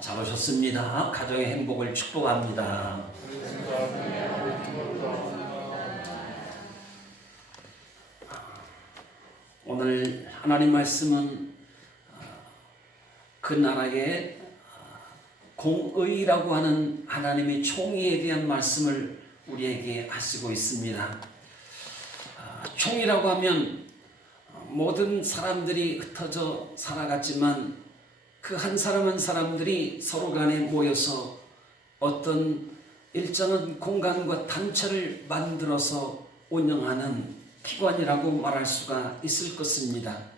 잘 오셨습니다. 가정의 행복을 축복합니다. 오늘 하나님 말씀은 그 나라의 공의라고 하는 하나님의 총의에 대한 말씀을 우리에게 하시고 있습니다. 총이라고 하면 모든 사람들이 흩어져 살아갔지만 그 한 사람 한 사람들이 서로 간에 모여서 어떤 일정한 공간과 단체를 만들어서 운영하는 기관이라고 말할 수가 있을 것입니다.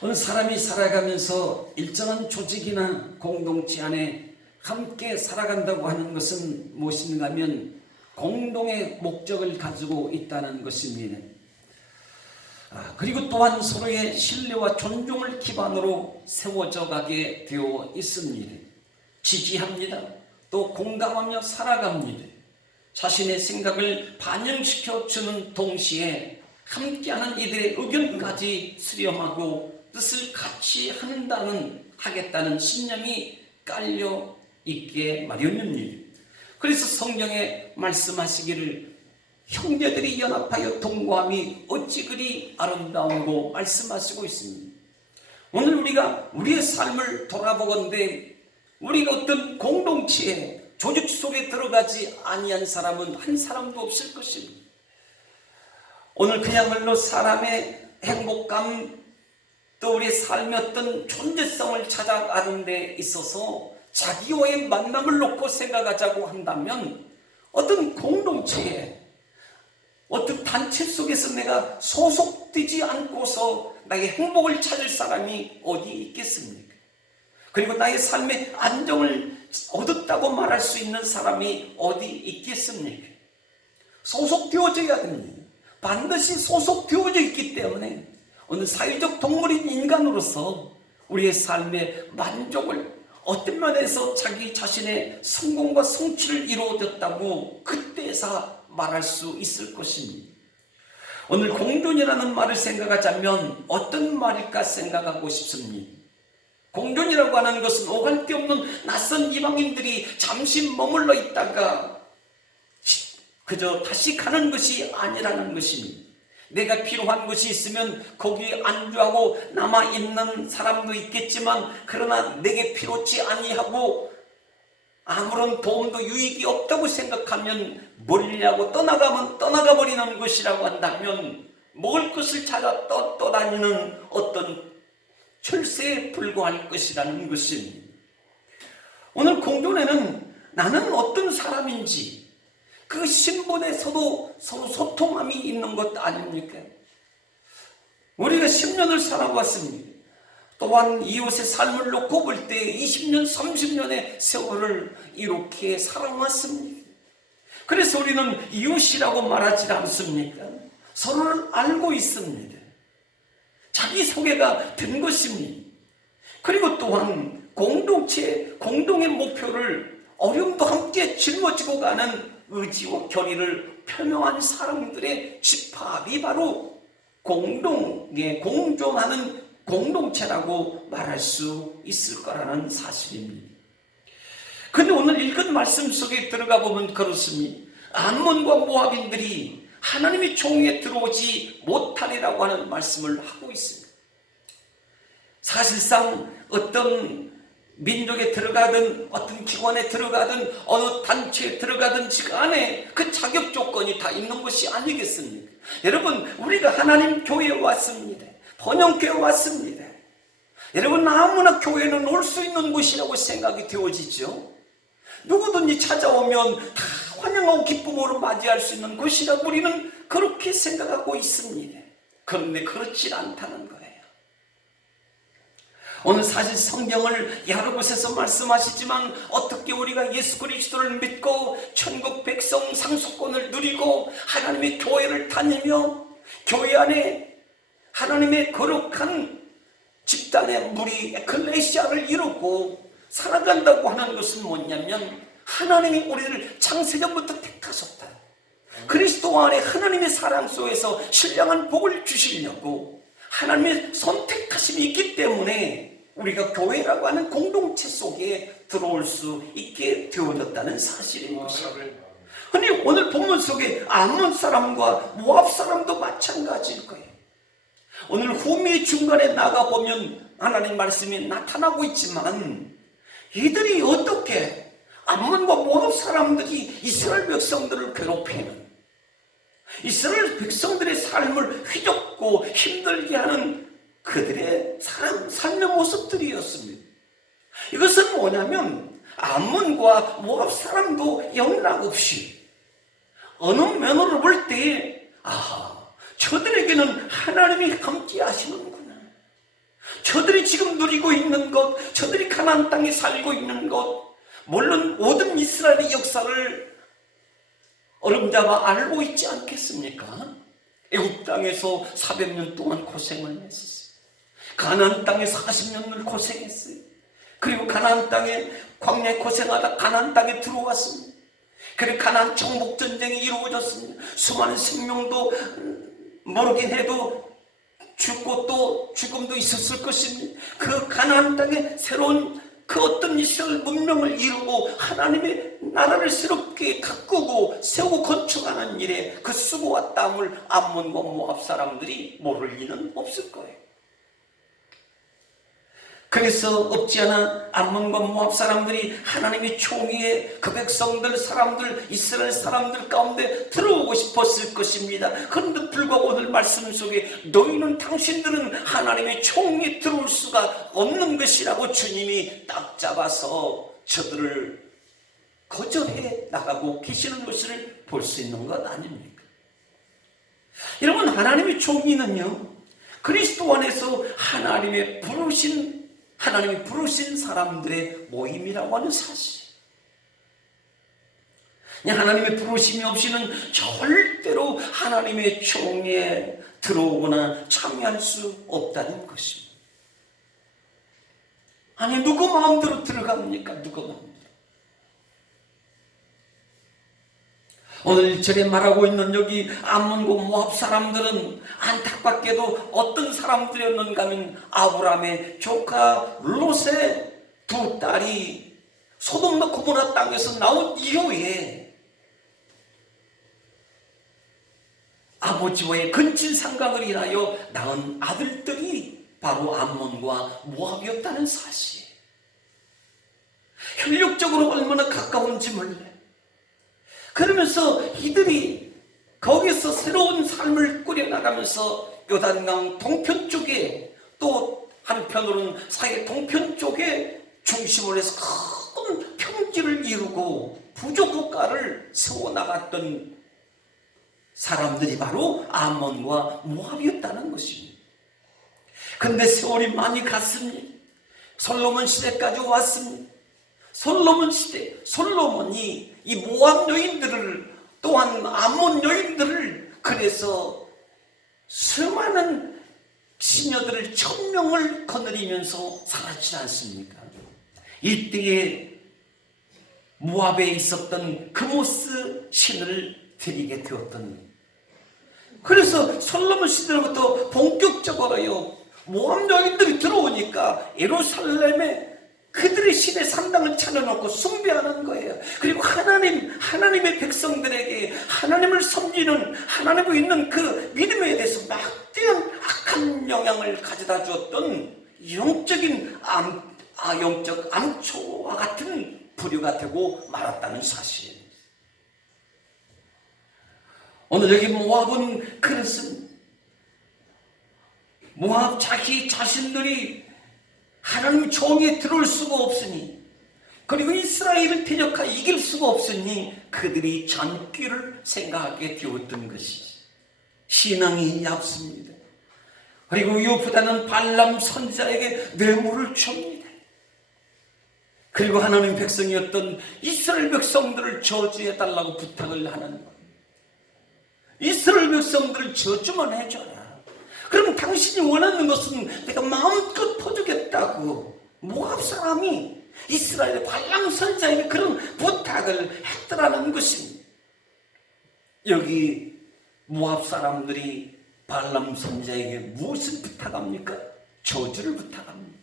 어느 사람이 살아가면서 일정한 조직이나 공동체 안에 함께 살아간다고 하는 것은 무엇인가 하면 공동의 목적을 가지고 있다는 것입니다. 그리고 또한 서로의 신뢰와 존중을 기반으로 세워져 가게 되어 있습니다. 지지합니다. 또 공감하며 살아갑니다. 자신의 생각을 반영시켜 주는 동시에 함께하는 이들의 의견까지 수렴하고 뜻을 같이 하겠다는 신념이 깔려 있게 마련입니다. 그래서 성경에 말씀하시기를 형제들이 연합하여 동거함이 어찌 그리 아름다운고 말씀하시고 있습니다. 오늘 우리가 우리의 삶을 돌아보건대 우리가 어떤 공동체에 조직 속에 들어가지 아니한 사람은 한 사람도 없을 것입니다. 오늘 그야말로 사람의 행복감 또 우리의 삶의 어떤 존재성을 찾아가는 데 있어서 자기와의 만남을 놓고 생각하자고 한다면 어떤 공동체에 어떤 단체 속에서 내가 소속되지 않고서 나의 행복을 찾을 사람이 어디 있겠습니까? 그리고 나의 삶의 안정을 얻었다고 말할 수 있는 사람이 어디 있겠습니까? 소속되어져야 됩니다. 반드시 소속되어져 있기 때문에 어느 사회적 동물인 인간으로서 우리의 삶의 만족을 어떤 면에서 자기 자신의 성공과 성취를 이루어졌다고 그때서 말할 수 있을 것입니다. 오늘 공존이라는 말을 생각하자면 어떤 말일까 생각하고 싶습니다. 공존이라고 하는 것은 오갈 데 없는 낯선 이방인들이 잠시 머물러 있다가 그저 다시 가는 것이 아니라는 것입니다. 내가 필요한 것이 있으면 거기에 안주하고 남아있는 사람도 있겠지만 그러나 내게 필요치 아니하고 아무런 도움도 유익이 없다고 생각하면 멀리하고 떠나가 버리는 것이라고 한다면 먹을 것을 찾아 떠다니는 어떤 철새에 불과할 것이라는 것입니다. 오늘 공존에는 나는 어떤 사람인지 그 신분에서도 서로 소통함이 있는 것 아닙니까? 우리가 10년을 살아왔습니다. 또한 이웃의 삶을 놓고 볼 때 20년, 30년의 세월을 이렇게 살아왔습니다. 그래서 우리는 이웃이라고 말하지 않습니까? 서로를 알고 있습니다. 자기소개가 된 것입니다. 그리고 또한 공동의 목표를 어려움도 함께 짊어지고 가는 의지와 결의를 표명한 사람들의 집합이 바로 공존하는 공동체라고 말할 수 있을 거라는 사실입니다. 그런데 오늘 읽은 말씀 속에 들어가 보면 그렇습니다. 암몬과 모압인들이 하나님의 총에 들어오지 못하리라고 하는 말씀을 하고 있습니다. 사실상 어떤 민족에 들어가든 어떤 기관에 들어가든 어느 단체에 들어가든 간에 그 자격 조건이 다 있는 것이 아니겠습니까? 여러분, 우리가 하나님 교회에 왔습니다. 번영교회에 왔습니다. 여러분, 아무나 교회는 올 수 있는 곳이라고 생각이 되어지죠. 누구든지 찾아오면 다 환영하고 기쁨으로 맞이할 수 있는 곳이라고 우리는 그렇게 생각하고 있습니다. 그런데 그렇지 않다는 거예요. 오늘 사실 성경을 여러 곳에서 말씀하시지만 어떻게 우리가 예수 그리스도를 믿고 천국 백성 상속권을 누리고 하나님의 교회를 다니며 교회 안에 하나님의 거룩한 집단의 무리 에클레시아를 이루고 살아간다고 하는 것은 뭐냐면 하나님이 우리를 창세전부터 택하셨다. 그리스도 안에 하나님의 사랑 속에서 신령한 복을 주시려고 하나님의 선택하심이 있기 때문에 우리가 교회라고 하는 공동체 속에 들어올 수 있게 되어졌다는 사실인 것입니다. 근데 오늘 본문 속에 암몬 사람과 모압 사람도 마찬가지일 거예요. 오늘 후미 중간에 나가보면 하나님 말씀이 나타나고 있지만 이들이 어떻게 암몬과 모압 사람들이 이스라엘 백성들을 괴롭히는, 이스라엘 백성들의 삶을 휘젓고 힘들게 하는 그들의 삶의 모습들이었습니다. 이것은 뭐냐면 암몬과 모압 사람도 영락없이 어느 면으로 볼 때에 저들에게는 하나님이 함께하시는구나. 저들이 지금 누리고 있는 것, 저들이 가나안 땅에 살고 있는 것, 물론 모든 이스라엘의 역사를 어림잡아 알고 있지 않겠습니까? 애굽 땅에서 400년 동안 고생을 했었어요. 가나안 땅에 40년을 고생했어요. 그리고 가나안 땅에 광야에 고생하다 가나안 땅에 들어왔습니다. 그리고 가나안 정복 전쟁이 이루어졌습니다. 수많은 생명도 모르긴 해도 죽고 또 죽음도 있었을 것입니다. 그 가나안 땅에 새로운 그 어떤 이스라엘 문명을 이루고 하나님의 나라를 새롭게 가꾸고 세우고 건축하는 일에 그 수고와 땀을 암몬과 모압 사람들이 모를 리는 없을 거예요. 그래서 없지 않아 암몬과 모압 사람들이 하나님의 총위에 그 백성들, 사람들, 이스라엘 사람들 가운데 들어오고 싶었을 것입니다. 그런데 불구하고 오늘 말씀 속에 너희는, 당신들은 하나님의 총위에 들어올 수가 없는 것이라고 주님이 딱 잡아서 저들을 거절해 나가고 계시는 것을 볼 수 있는 것 아닙니까? 여러분, 하나님의 총위는요, 그리스도 안에서 하나님이 부르신 사람들의 모임이라고 하는 사실. 하나님의 부르심이 없이는 절대로 하나님의 총회에 들어오거나 참여할 수 없다는 것입니다. 아니, 누구 마음대로 들어갑니까? 누구 마음대로? 오늘 1절에 말하고 있는 여기 암몬과 모압 사람들은 안타깝게도 어떤 사람들이었는가 하면 아브라함의 조카 롯의 두 딸이 소돔과 고모라 땅에서 나온 이후에 아버지와의 근친상간을 인하여 낳은 아들들이 바로 암몬과 모압이었다는 사실. 혈육적으로 얼마나 가까운지 몰라요. 그러면서 이들이 거기서 새로운 삶을 꾸려나가면서 요단강 동편 쪽에, 또 한편으로는 사해 동편 쪽에 중심을 해서 큰 평지를 이루고 부족국가를 세워나갔던 사람들이 바로 암몬과 모압이었다는 것입니다. 그런데 세월이 많이 갔습니다. 솔로몬 시대까지 왔습니다. 솔로몬 시대, 솔로몬이 이 모압 여인들을, 또한 암몬 여인들을, 그래서 수많은 시녀들을 1000명을 거느리면서 살았지 않습니까? 이때에 모압에 있었던 그모스 신을 드리게 되었던, 그래서 솔로몬 시대로부터 본격적으로요, 모압 여인들이 들어오니까 예루살렘에 그들의 신의 산당을 차려놓고 숭배하는 거예요. 그리고 하나님의 백성들에게 하나님을 섬기는, 하나님과 있는 그 믿음에 대해서 막대한 악한 영향을 가져다 주었던 영적 암초와 같은 부류가 되고 말았다는 사실입니다. 오늘 여기 모압은 그렇습니다. 모압 자기 자신들이 하나님 총에 들어올 수가 없으니, 그리고 이스라엘을 대적하여 이길 수가 없으니 그들이 잔귀를 생각하게 되었던 것이 신앙이 얕습니다. 그리고 이웃보다는 발람 선지자에게 뇌물을 줍니다. 그리고 하나님 백성이었던 이스라엘 백성들을 저주해달라고 부탁을 하는 거예요. 이스라엘 백성들을 저주만 해줘라. 그럼 당신이 원하는 것은 내가 마음껏 퍼주겠다고 모압 사람이 이스라엘의 발람 선지자에게 그런 부탁을 했더라는 것입니다. 여기 모압 사람들이 발람 선지자에게 무엇을 부탁합니까? 저주를 부탁합니다.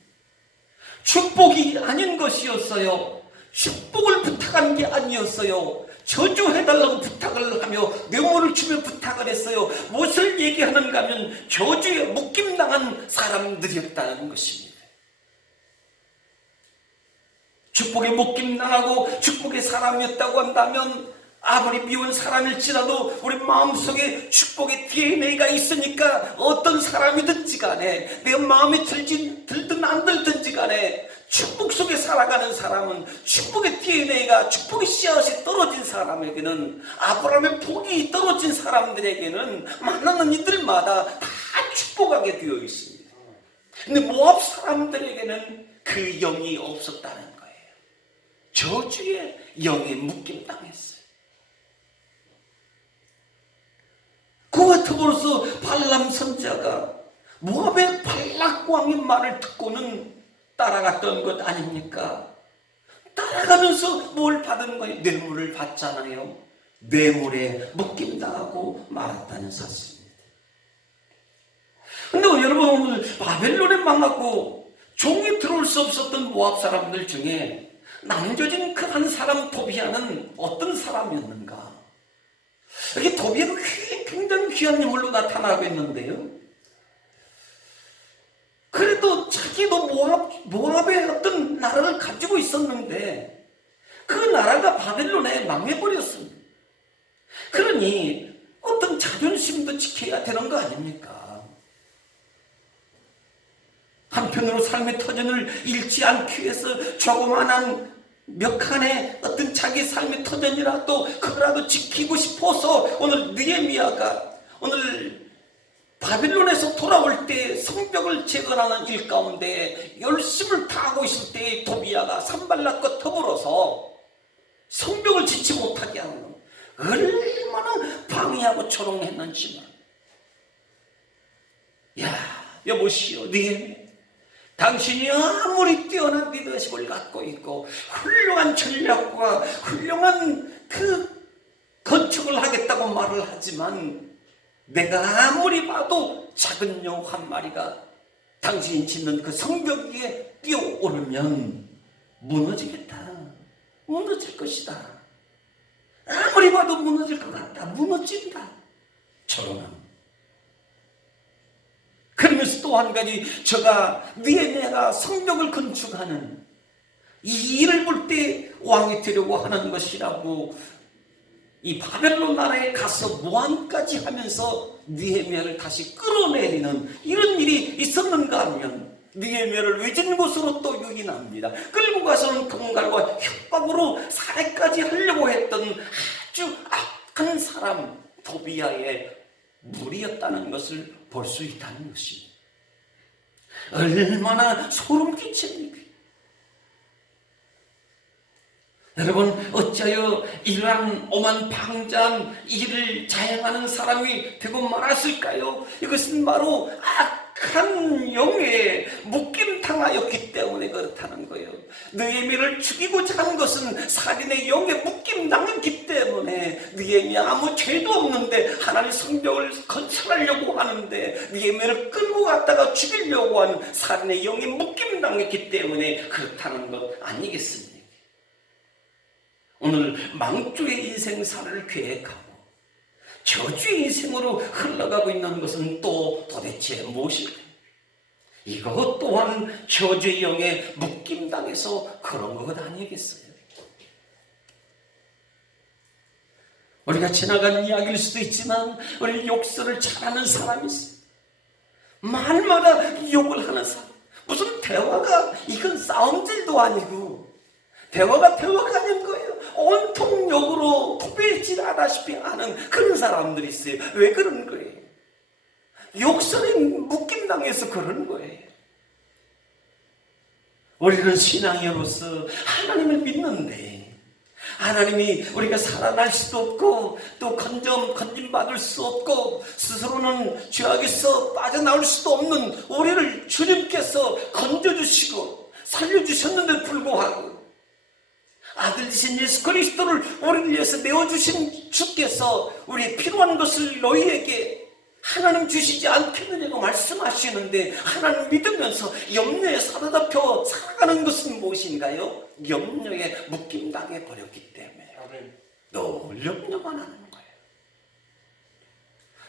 축복이 아닌 것이었어요. 축복을 부탁한 게 아니었어요. 저주해달라고 부탁을 하며 뇌물을 주며 부탁을 했어요. 무엇을 얘기하는가 하면 저주에 묶임당한 사람들이었다는 것입니다. 축복에 묶임당하고 축복의 사람이었다고 한다면 아무리 미운 사람일지라도 우리 마음속에 축복의 DNA가 있으니까 어떤 사람이든지 간에 내 마음에 들든 안 들든지 간에 축복 속에 살아가는 사람은 축복의 DNA가 축복의 씨앗이 떨어진 사람에게는 아브라함의 복이 떨어진 사람들에게는 만나는 이들마다 다 축복하게 되어 있습니다. 근데 모압 사람들에게는 그 영이 없었다는 거예요. 저주의 영에 묶임당했어요. 그와 더불어서 발람 선지자가 모압의 발락 왕의 말을 듣고는 따라갔던 것 아닙니까? 따라가면서 뭘 받은 거예요? 뇌물을 받잖아요. 뇌물에 묶임당하고 말았다는 사실입니다. 근데 여러분, 오늘 바벨론에 망하고 종이 들어올 수 없었던 모압 사람들 중에 남겨진 그 한 사람 도비아는 어떤 사람이었는가? 여기 도비아가 굉장히 귀한 인물로 나타나고 있는데요. 그래도 자기도 모압의 어떤 나라를 가지고 있었는데 그 나라가 바벨론에 망해버렸습니다. 그러니 어떤 자존심도 지켜야 되는 거 아닙니까? 한편으로 삶의 터전을 잃지 않기 위해서 조그만한 몇 칸의 어떤 자기 삶의 터전이라도 그거라도 지키고 싶어서 오늘 느헤미야가 오늘 바빌론에서 돌아올 때 성벽을 재건하는 일 가운데 열심을 다하고 있을 때 도비아가 산발락과 더불어서 성벽을 짓지 못하게 하는 것, 얼마나 방해하고 조롱했는지만. 여보시오 느헤미야, 당신이 아무리 뛰어난 리더십을 갖고 있고 훌륭한 전략과 훌륭한 그 건축을 하겠다고 말을 하지만 내가 아무리 봐도 작은 용 한 마리가 당신이 짓는 그 성벽 위에 뛰어오르면 무너지겠다. 무너질 것이다. 아무리 봐도 무너질 것 같다. 무너진다. 조롱함. 그러면서 또 한 가지, 저가 느헤미야가 성벽을 건축하는 이 일을 볼 때 왕이 되려고 하는 것이라고 이 바벨론 나라에 가서 모함까지 하면서 느헤미야를 다시 끌어내리는 이런 일이 있었는가 하면 느헤미야를 외진 곳으로 또 유인합니다. 끌고 가서는 금갈과 협박으로 살해까지 하려고 했던 아주 악한 사람 도비아의 무리였다는 것을 볼 수 있다는 것입니다. 얼마나 소름 끼칩니까? 여러분, 어찌하여 이러한 오만 방자한 일을 자행하는 사람이 되고 말았을까요? 이것은 바로 악한 영에 묶임당하였기 때문에 그렇다는 거예요. 느헤미야를 죽이고자 한 것은 살인의 영에 묶임당했기 때문에 느헤미야 아무 죄도 없는데 하나님 성벽을 건설하려고 하는데 느헤미야를 끌고 갔다가 죽이려고 하는 살인의 영에 묶임당했기 때문에 그렇다는 것 아니겠습니까? 오늘 망조의 인생사를 계획하고 저주의 인생으로 흘러가고 있는 것은 또 도대체 무엇일까요? 이것 또한 저주의 영에 묶임당해서 그런 것 아니겠어요? 우리가 지나간 이야기일 수도 있지만 우리 욕설을 잘하는 사람이 있어요. 말마다 욕을 하는 사람. 무슨 대화가, 이건 싸움질도 아니고 대화가 아닌 거예요. 온통 욕으로 도배질하다시피 하는 그런 사람들이 있어요. 왜 그런 거예요? 욕설에 묶임당해서 그런 거예요. 우리는 신앙인으로서 하나님을 믿는데 하나님이 우리가 살아날 수도 없고 또 건짐받을 수 없고 스스로는 죄악에서 빠져나올 수도 없는 우리를 주님께서 건져주시고 살려주셨는데도 불구하고 아들이신 예수 그리스도를 우리를 위해서 내어주신 주께서 우리의 필요한 것을 너희에게 하나님 주시지 않겠느냐고 말씀하시는데 하나님 믿으면서 염려에 사로잡혀 살아가는 것은 무엇인가요? 염려에 묶임당해 버렸기 때문에 늘 염려만 하는 거예요.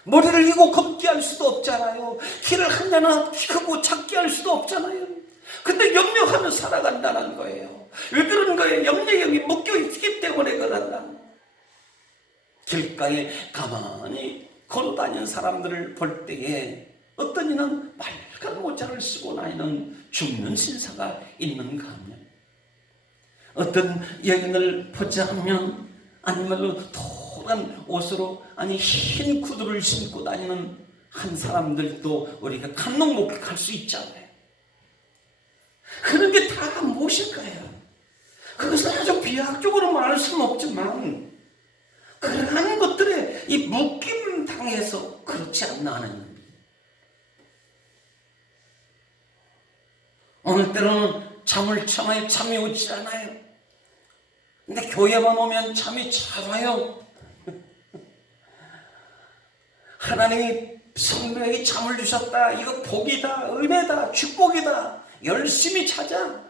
머리를 이고 걷게 할 수도 없잖아요. 키를 하나 크고 작게 할 수도 없잖아요. 근데 염려하며 살아간다는 거예요. 왜 그런 거예요? 염려형이 묶여있기 때문에 그런다. 길가에 가만히 걸어다니는 사람들을 볼 때에 어떤 이는 빨간 모자를 쓰고 다니는 죽는 신사가 있는가 하면, 어떤 여인을 보자 하면 아니면 노란 옷으로 아니 흰 구두를 신고 다니는 한 사람들도 우리가 감동 목격할 수 있잖아요. 그런 게 다 무엇일까요? 그것을 아주 비약적으로 말할 수는 없지만 그러한 것들에 이 묶임 당해서 그렇지 않나 하는 겁니다. 오늘 때로는 잠을 청하여 잠이 오지 않아요. 근데 교회만 오면 잠이 잘 와요. 하나님이 성도에게 잠을 주셨다. 이거 복이다, 은혜다, 축복이다. 열심히 찾아.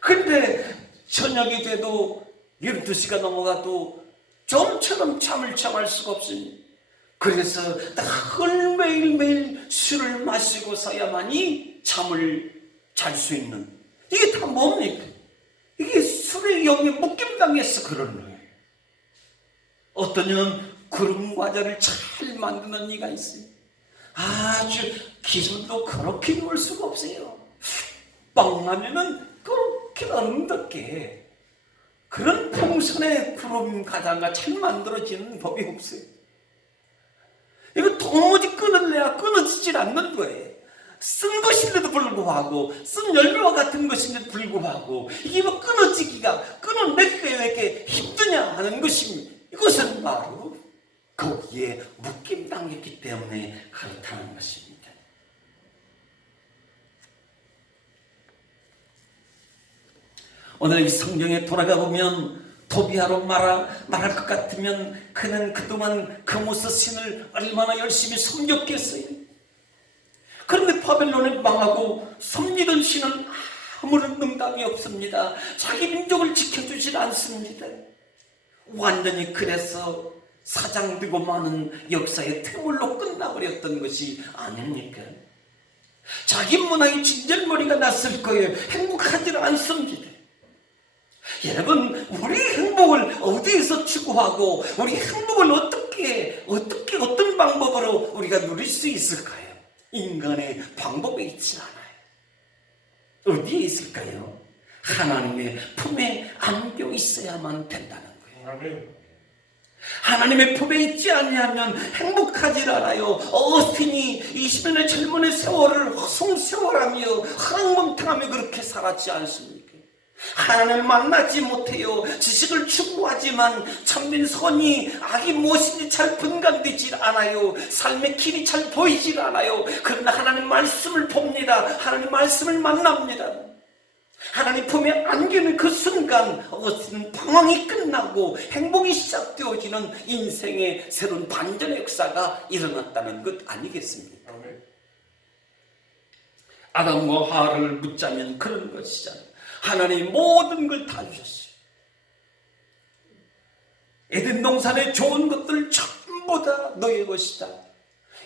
근데 저녁이 돼도 12시가 넘어가도 좀처럼 잠을 청할 수가 없으니, 그래서 늘 매일매일 술을 마시고서야만이 잠을 잘 수 있는, 이게 다 뭡니까? 이게 술의 영에 묶임당해서 그런 거예요. 어떤 이는 구름 과자를 잘 만드는 이가 있어요. 아주 기술도 그렇게 올 수가 없어요. 빵라면은 그렇게 아름답게 그런 풍선의 구름 과자가 잘 만들어지는 법이 없어요. 이거 도무지 끊을래야 끊어지질 않는 거예요. 쓴 것인데도 불구하고, 쓴 열매와 같은 것인데도 불구하고 이게 뭐 끊어내기가 왜 이렇게 힘드냐 하는 것입니다. 이것은 바로 거기에 묶임당했기 때문에 그렇다는 것입니다. 오늘 이 성경에 돌아가 보면 도비아로 말할 것 같으면 그는 그동안 그모스 신을 얼마나 열심히 섬겼겠어요. 그런데 바벨론에 망하고 섬기던 신은 아무런 응답이 없습니다. 자기 민족을 지켜주질 않습니다. 완전히 그래서 사장되고 많은 역사의 퇴물로 끝나버렸던 것이 아닙니까? 자기 문화의 진절머리가 났을 거예요. 행복하지 않습니다. 여러분, 우리 행복을 어디에서 추구하고 우리 행복을 어떻게 어떤 방법으로 우리가 누릴 수 있을까요? 인간의 방법에 있지 않아요. 어디에 있을까요? 하나님의 품에 안겨 있어야만 된다는 거예요. 하나님의 품에 있지 않냐면 행복하지 않아요. 어스틴이 20년의 젊은의 세월을 허송세월하며 허랑멍탕하며 그렇게 살았지 않습니까? 하나님을 만나지 못해요. 지식을 추구하지만 참된 선이 악이 무엇인지 잘 분간되질 않아요. 삶의 길이 잘 보이질 않아요. 그러나 하나님 말씀을 봅니다. 하나님 말씀을 만납니다. 하나님 품에 안기는 그 순간 어떤 방황이 끝나고 행복이 시작되어지는 인생의 새로운 반전의 역사가 일어났다는 것 아니겠습니까? 아담과 하와를 묻자면 그런 것이잖아요. 하나님이 모든 걸 다 주셨어요. 에덴 동산의 좋은 것들 전부 다 너의 것이다.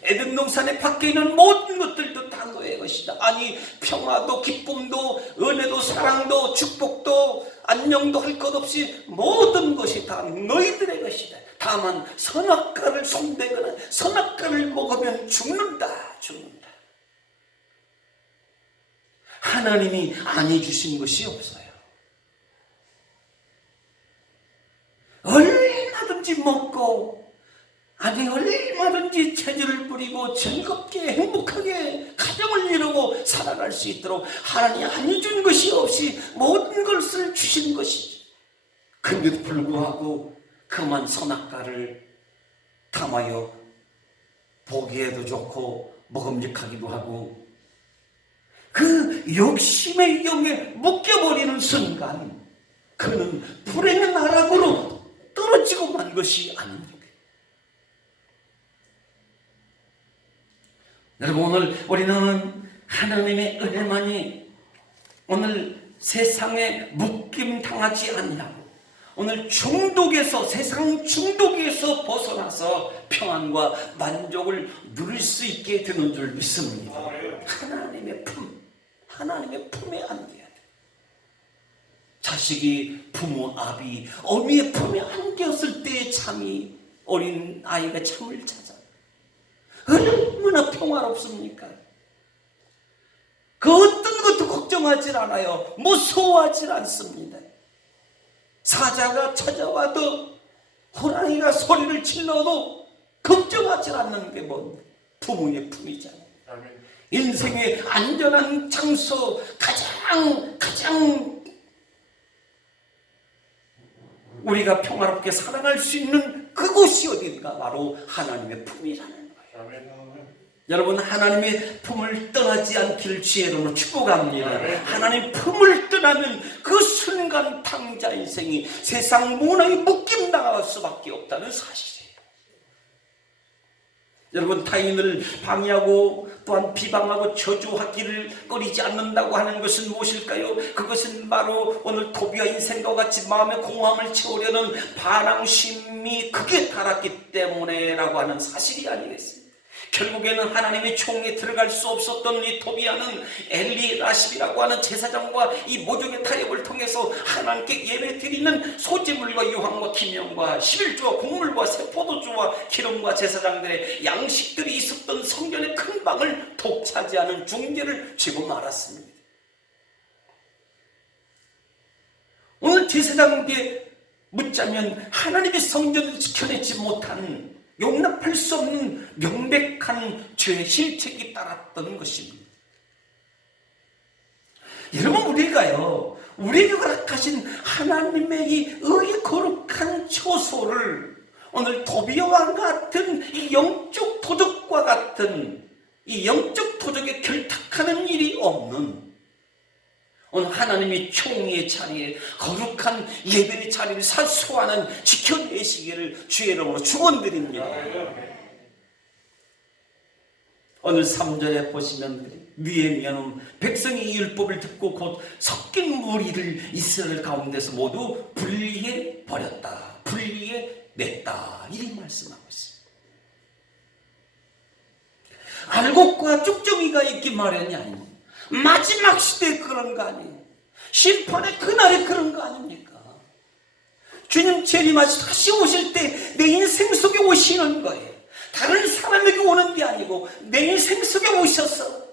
에덴 동산의 밖에 있는 모든 것들도 다 너의 것이다. 아니, 평화도 기쁨도 은혜도 사랑도 축복도 안녕도 할 것 없이 모든 것이 다 너희들의 것이다. 다만 선악과를 손대거나 선악과를 먹으면 죽는다. 하나님이 아니 주신 것이 없어요. 얼마든지 먹고 아니 얼마든지 체질을 부리고 즐겁게 행복하게 가정을 이루고 살아갈 수 있도록 하나님이 아니 준 것이 없이 모든 것을 주신 것이지. 근데도 불구하고 그만 선악과를 탐하여 보기에도 좋고 먹음직하기도 하고 그 욕심의 영에 묶여버리는 순간 그는 불행의 나락으로 떨어지고 만 것이 아닙니까? 여러분, 오늘 우리는 하나님의 은혜만이 오늘 세상에 묶임당하지 않냐고, 오늘 중독에서, 세상 중독에서 벗어나서 평안과 만족을 누릴 수 있게 되는 줄 믿습니다. 하나님의 품에 안겨야 돼. 자식이 부모, 아비, 어미의 품에 안겼을 때 참이 어린 아이가 참을 찾아. 얼마나 평화롭습니까? 그 어떤 것도 걱정하지 않아요. 무서워하지 않습니다. 사자가 찾아와도, 호랑이가 소리를 질러도 걱정하지 않는 게 뭔데? 부모의 품이잖아요. 인생의 안전한 장소, 가장 우리가 평화롭게 살아갈 수 있는 그곳이 어딘가? 바로 하나님의 품이라는 거예요. 여러분, 하나님의 품을 떠나지 않기를 주의 이름으로 축복합니다. 하나님 품을 떠나면 그 순간 탕자 인생이 세상 문화에 묶임당할 수밖에 없다는 사실이에요. 여러분, 타인을 방해하고 또한 비방하고 저주하기를 꺼리지 않는다고 하는 것은 무엇일까요? 그것은 바로 오늘 도비와 인생과 같이 마음의 공허함을 채우려는 반항심이 극에 달았기 때문에라고 하는 사실이 아니겠습니까? 결국에는 하나님의 총에 들어갈 수 없었던 이 도비아는 엘리라십이라고 하는 제사장과 이 모종의 타협을 통해서 하나님께 예배 드리는 소재물과 유황과 기명과 11조와 곡물과 세포도주와 기름과 제사장들의 양식들이 있었던 성전의 큰 방을 독차지하는 중재를 쥐고 말았습니다. 오늘 제사장에게 묻자면 하나님의 성전을 지켜내지 못한, 용납할 수 없는 명백한 죄의 실책이 따랐던 것입니다. 여러분, 우리에게 허락하신 하나님의 이 의의 거룩한 처소를 오늘 도비아와 같은 이 영적 도적과 같은 이 영적 도적에 결탁하는 일이 없는, 오늘 하나님이 총리의 자리에 거룩한 예배의 자리를 사수하는 지켜내시기를 주의 이름으로 축원드립니다. 오늘 3절에 보시면 느헤미야는 백성이 이 율법을 듣고 곧 섞인 무리를 이스라엘 가운데서 모두 분리해 버렸다, 분리해 냈다, 이렇게 말씀하고 있습니다. 알곡과 쭉정이가 있기 마련이 아닙니다. 마지막 시대에 그런 거 아니에요. 심판의 그날에 그런 거 아닙니까? 주님 재림하시 다시 오실 때 내 인생 속에 오시는 거예요. 다른 사람에게 오는 게 아니고 내 인생 속에 오셔서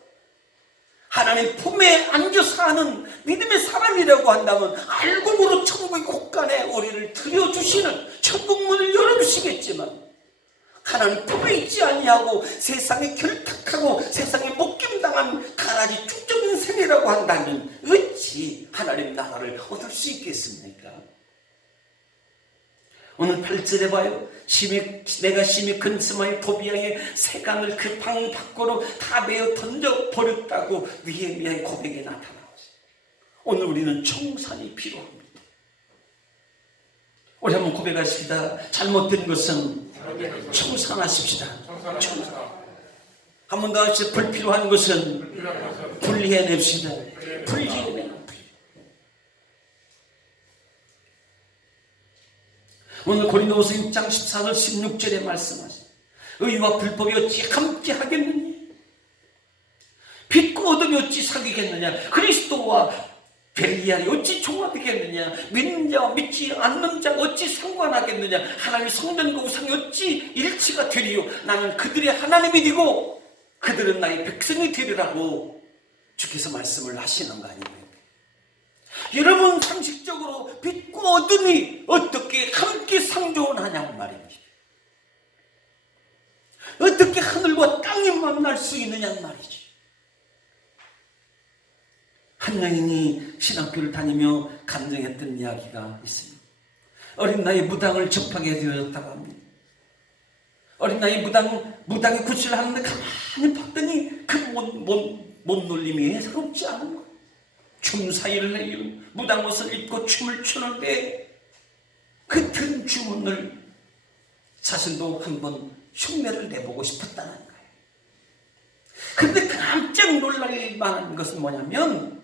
하나님 품에 안겨 사는 믿음의 사람이라고 한다면 알곡으로 천국의 곳간에 우리를 들여주시는, 천국 문을 열어주시겠지만 하나님 품에 있지 아니하고 세상에 결탁하고 세상에 묶임당한 가라지 쭉적인 생이라고 한다면 어찌 하나님 나라를 얻을 수 있겠습니까? 오늘 8절에 봐요. 내가 심히 근심하여 도비아의 세간을 그 방 밖으로 다 메어 던져버렸다고 느헤미야의 고백에 나타나고 있어요. 오늘 우리는 청산이 필요합니다. 우리 한번 고백하십시다. 잘못된 것은 청산하십시다. 한 번 더 하십시다. 불필요한 것은 분리해냅시다. 분리해냅시다. 오늘 고린도후서 6장 14절 16절에 말씀하십니다. 의와 불법이 어찌 함께 하겠느냐? 빛과 어둠이 어찌 사귀겠느냐? 그리스도와 벨리알이 어찌 종합되겠느냐? 믿는 자와 믿지 않는 자가 어찌 상관하겠느냐? 하나님의 성전과 우상이 어찌 일치가 되리요? 나는 그들의 하나님이 되고 그들은 나의 백성이 되리라고 주께서 말씀을 하시는 거 아닙니까? 여러분, 상식적으로 빛과 어둠이 어떻게 함께 상존하냐는 말입니다. 어떻게 하늘과 땅이 만날 수 있느냐는 말이죠. 한 여인이 신학교를 다니며 감정했던 이야기가 있습니다. 어린 나이 무당을 접하게 되었다고 합니다. 어린 나이 무당이 구실을 하는데 가만히 봤더니 그 못 놀림이 예사롭지 않은 거예요. 춤 사이를 내는 무당 옷을 입고 춤을 추는데 그 든 주문을 자신도 한번 흉내를 내보고 싶었다는 거예요. 그런데 깜짝 놀랄 만한 것은 뭐냐면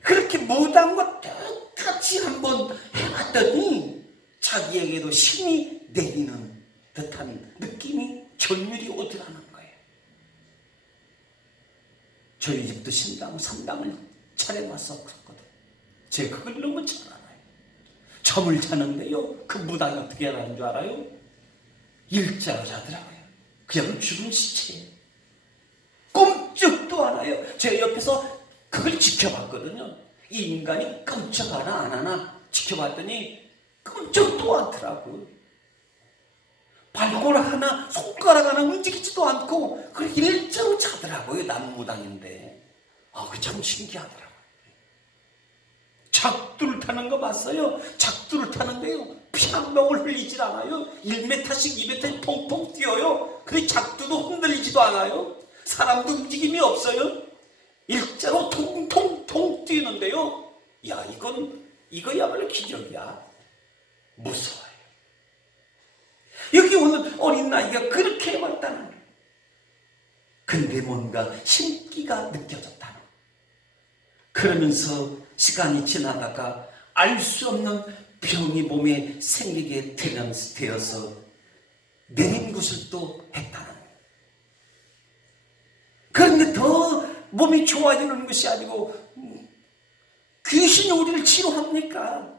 그렇게 무당과 똑같이 한번 해봤더니 자기에게도 신이 내리는 듯한 느낌이 전율이 오더라는 거예요. 저희 집도 신당 3당을 차려놨었거든. 제가 그걸 너무 잘 알아요. 잠을 자는데요, 그 무당이 어떻게 하는 줄 알아요? 일자로 자더라고요. 그냥 죽은 시체예요. 꼼짝도 안 해요. 제가 옆에서 그걸 지켜봤거든요. 이 인간이 깜짝 하나 안 하나 지켜봤더니 깜짝도 않더라고요. 발골 하나 손가락 하나 움직이지도 않고 그렇게 일자로 자더라고요. 남무당인데 그게 참 신기하더라고요. 작두를 타는 거 봤어요? 작두를 타는데요, 피 한 방울 흘리질 않아요. 1m씩 2m씩 퐁퐁 뛰어요. 근데 작두도 흔들리지도 않아요. 사람도 움직임이 없어요. 일자로 통통통 뛰는데요. 야, 이거야말로 기적이야. 무서워요. 여기 오는 어린 나이가 그렇게 해봤다는 거예요. 근데 뭔가 신기가 느껴졌다는 거예요. 그러면서 시간이 지나다가 알 수 없는 병이 몸에 생기게 되어서 내린 구슬도 했다는 거예요. 그런데 더 몸이 좋아지는 것이 아니고 귀신이 우리를 치료합니까?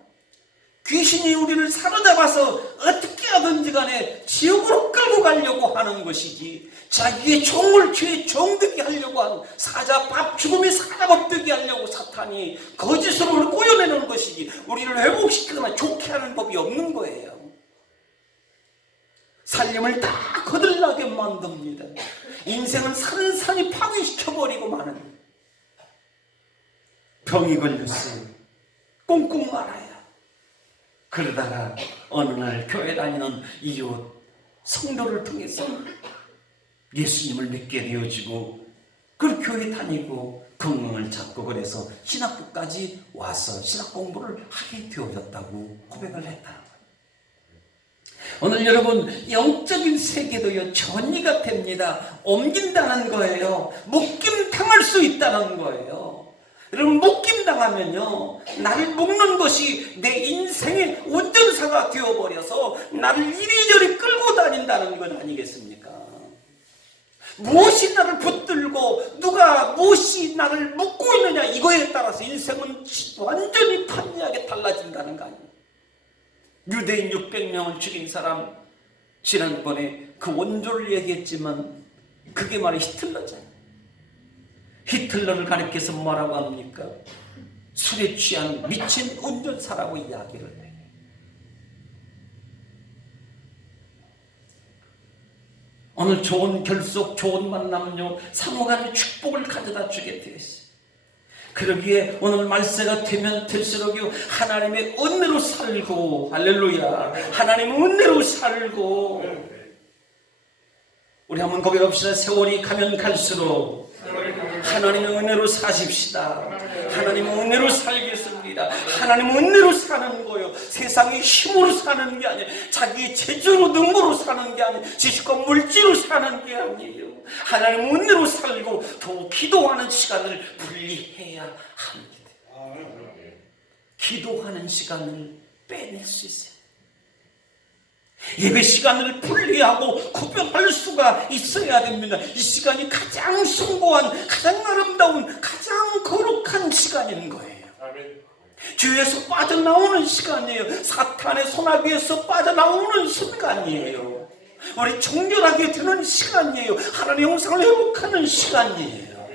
귀신이 우리를 사로잡아서 어떻게 하든지 간에 지옥으로 끌고 가려고 하는 것이지, 자기의 종을 죄의 종되게 하려고 하는, 사자밥 죽음의 사자밥 되게 하려고 사탄이 거짓으로 꼬여내는 것이지 우리를 회복시키거나 좋게 하는 법이 없는 거예요. 살림을 다 거들나게 만듭니다. 인생은 산산이 파괴시켜버리고 마는. 병이 걸렸어요. 꽁꽁 말아요. 그러다가 어느 날 교회 다니는 이웃 성도를 통해서 예수님을 믿게 되어지고, 그 교회 다니고 건강을 잡고 그래서 신학교까지 와서 신학 공부를 하게 되어졌다고 고백을 했다. 오늘 여러분, 영적인 세계도요 전이가 됩니다. 옮긴다는 거예요. 묶임 당할 수 있다는 거예요. 여러분, 묶임당하면요, 나를 묶는 것이 내 인생의 운전사가 되어버려서 나를 이리저리 끌고 다닌다는 것 아니겠습니까? 무엇이 나를 붙들고 누가 무엇이 나를 묶고 있느냐, 이거에 따라서 인생은 완전히 판이하게 달라진다는 거 아니에요. 유대인 600명을 죽인 사람, 지난번에 그 원조를 얘기했지만 그게 말이 히틀러잖아요. 히틀러를 가리켜서 뭐라고 합니까? 술에 취한 미친 운전사라고 이야기를 해요. 오늘 좋은 결속, 좋은 만남요, 상호간의 축복을 가져다 주게 되었어요. 그러기에 오늘 말세가 되면 될수록요, 하나님의 은혜로 살고, 할렐루야, 하나님의 은혜로 살고, 우리 한번 고백합시다. 세월이 가면 갈수록 하나님의 은혜로 사십시다. 하나님의 은혜로 살겠습니다. 하나님의 은혜로 사는 거요, 세상의 힘으로 사는 게 아니에요. 자기의 재주로, 능으로 사는 게 아니에요. 지식과 물질로 사는 게 아니에요. 하나님의 은혜로 살고 더 기도하는 시간을 분리해야 합니다. 기도하는 시간을 빼낼 수 있어요. 예배 시간을 분리하고 구별할 수가 있어야 됩니다. 이 시간이 가장 숭고한, 가장 아름다운, 가장 거룩한 시간인 거예요. 죄에서 빠져나오는 시간이에요. 사탄의 손아귀에서 빠져나오는 순간이에요. 우리 정결하게 되는 시간이에요. 하나님의 형상을 회복하는 시간이에요.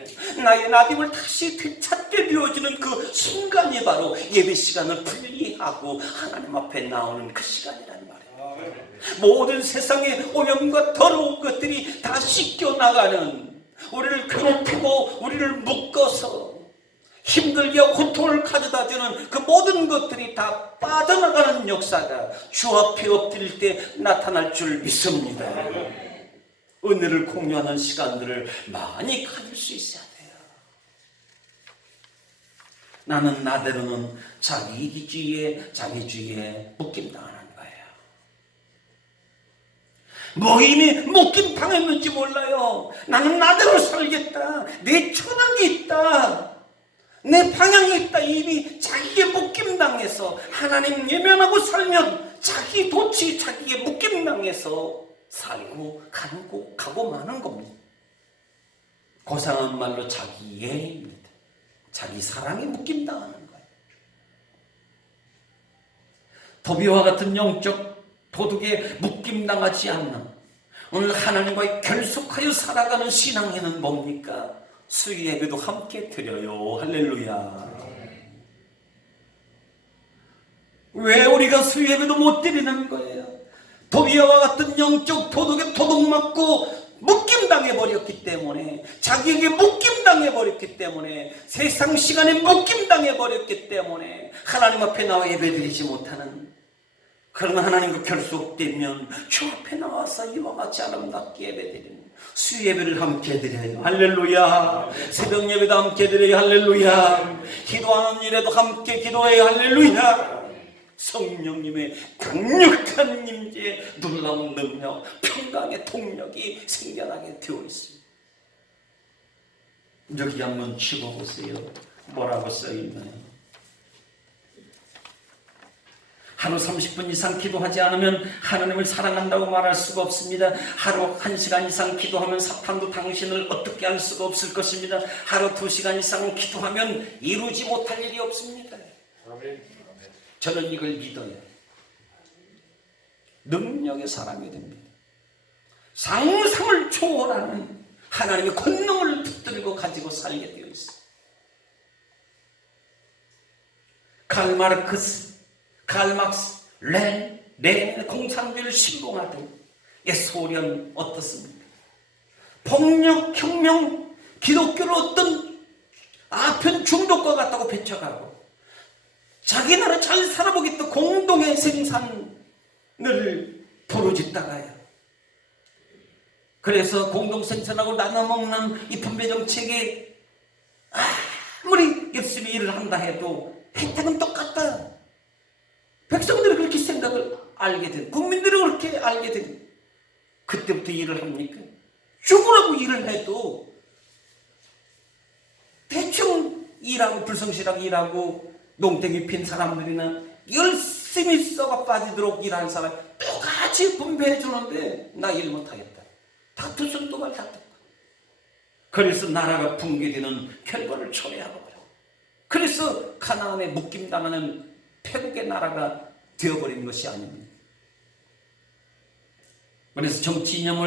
나의 나됨을 다시 되찾게 되어지는 그 순간이 바로 예배 시간을 분리하고 하나님 앞에 나오는 그 시간이란 말이에요. 모든 세상의 오염과 더러운 것들이 다 씻겨나가는, 우리를 괴롭히고 우리를 묶어서 힘들게 고통을 가져다주는 그 모든 것들이 다 빠져나가는 역사가 주 앞에 엎드릴 때 나타날 줄 믿습니다. 은혜를 공유하는 시간들을 많이 가질 수 있어야 돼요. 나는 나대로는 자기주의에 묶임당하는 거예요. 이미 묶임 당했는지 몰라요. 나는 나대로 살겠다. 내 철학이 있다. 내 방향이 있다. 이미 자기의 묶임 당해서 하나님 예면하고 살면 자기 도치, 자기의 묶임 당해서 살고 가고 마는 겁니다. 고상한 말로 자기 예입니다. 자기 사랑에 묶임 당하는 거예요. 도비와 같은 영적 도둑에 묶임 당하지 않는 오늘 하나님과의 결속하여 살아가는 신앙에는 뭡니까? 수요 예배도 함께 드려요. 할렐루야. 왜 우리가 수요 예배도 못 드리는 거예요? 도비와 같은 영적 도둑에 도둑맞고 묶임당해버렸기 때문에, 자기에게 묶임당해버렸기 때문에, 세상 시간에 묶임당해버렸기 때문에 하나님 앞에 나와 예배드리지 못하는, 그러면 하나님과 결속되면 주 앞에 나와서 이와 같이 아름답게 예배드리는 수요 예배를 함께 드려요. 할렐루야. 새벽 예배도 함께 드려요. 할렐루야. 기도하는 일에도 함께 기도해요. 할렐루야. 성령님의 강력한 임재에 놀라운 능력, 평강의 통력이 생겨나게 되어 있습니다. 여기 한번 집어보세요. 뭐라고 써있나요? 하루 30분 이상 기도하지 않으면 하나님을 사랑한다고 말할 수가 없습니다. 하루 1시간 이상 기도하면 사탄도 당신을 어떻게 할 수가 없을 것입니다. 하루 2시간 이상 기도하면 이루지 못할 일이 없습니다. 저는 이걸 믿어요. 능력의 사람이 됩니다. 상상을 초월하는 하나님의 권능을 붙들고 가지고 살게 되어 있어요. karl Marx, 레닌의 공산주의를 신봉하던 소련 어떻습니까? 폭력, 혁명, 기독교를 어떤 아편 중독과 같다고 배척하고 자기 나라 잘 살아보겠다 공동의 생산을 부르짖다가요. 그래서 공동생산하고 나눠먹는 이 분배 정책에 아무리 열심히 일을 한다 해도 혜택은 똑같다. 백성들이 그렇게 생각을 알게 된, 국민들이 그렇게 알게 된, 그때부터 일을 합니까? 죽으라고 일을 해도 대충 일하고 불성실하게 일하고 농땡이 핀 사람들이나 열심히 썩어 빠지도록 일하는 사람 똑같이 분배해 주는데 나 일 못하겠다. 다투선 도발 다투고. 그래서 나라가 붕괴되는 결과를 초래하고 그래요. 그래서 가나안에 묶임당하는 태국의 나라가 되어버린 것이 아닙니다. 그래서 정치 이념을